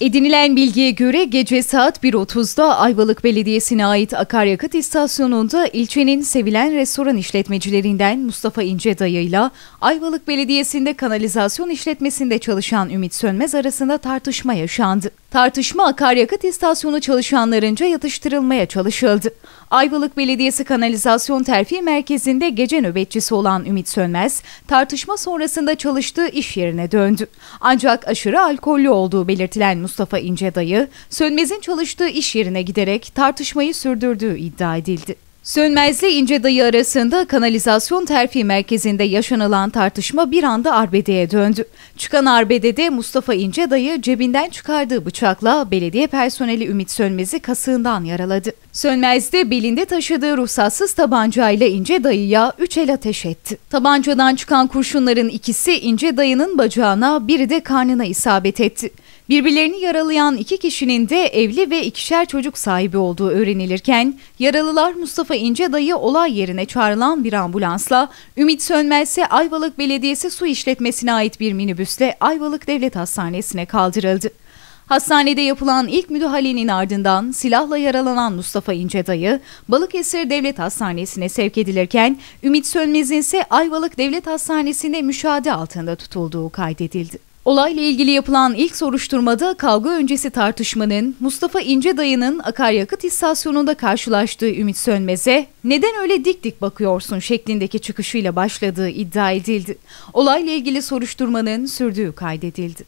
Edinilen bilgiye göre gece saat 1.30'da Ayvalık Belediyesi'ne ait akaryakıt istasyonunda ilçenin sevilen restoran işletmecilerinden Mustafa İnce dayıyla Ayvalık Belediyesi'nde kanalizasyon işletmesinde çalışan Ümit Sönmez arasında tartışma yaşandı. Tartışma akaryakıt istasyonu çalışanlarınca yatıştırılmaya çalışıldı. Ayvalık Belediyesi Kanalizasyon Terfi Merkezi'nde gece nöbetçisi olan Ümit Sönmez, tartışma sonrasında çalıştığı iş yerine döndü. Ancak aşırı alkollü olduğu belirtilen Mustafa İnce dayı, Sönmez'in çalıştığı iş yerine giderek tartışmayı sürdürdüğü iddia edildi. Sönmez'le İnce Dayı arasında kanalizasyon terfi merkezinde yaşanılan tartışma bir anda arbedeye döndü. Çıkan arbedede Mustafa İnce Dayı cebinden çıkardığı bıçakla belediye personeli Ümit Sönmez'i kasığından yaraladı. Sönmez de belinde taşıdığı ruhsatsız tabancayla İnce Dayı'ya üç el ateş etti. Tabancadan çıkan kurşunların ikisi İnce Dayı'nın bacağına biri de karnına isabet etti. Birbirlerini yaralayan iki kişinin de evli ve ikişer çocuk sahibi olduğu öğrenilirken yaralılar Mustafa İnce dayı olay yerine çağrılan bir ambulansla Ümit Sönmez'se Ayvalık Belediyesi su işletmesine ait bir minibüsle Ayvalık Devlet Hastanesi'ne kaldırıldı. Hastanede yapılan ilk müdahalenin ardından silahla yaralanan Mustafa İnce dayı Balıkesir Devlet Hastanesi'ne sevk edilirken Ümit Sönmez'in ise Ayvalık Devlet Hastanesi'nde müşahede altında tutulduğu kaydedildi. Olayla ilgili yapılan ilk soruşturmada kavga öncesi tartışmanın Mustafa İnce dayının akaryakıt istasyonunda karşılaştığı Ümit Sönmez'e neden öyle dik dik bakıyorsun şeklindeki çıkışıyla başladığı iddia edildi. Olayla ilgili soruşturmanın sürdüğü kaydedildi.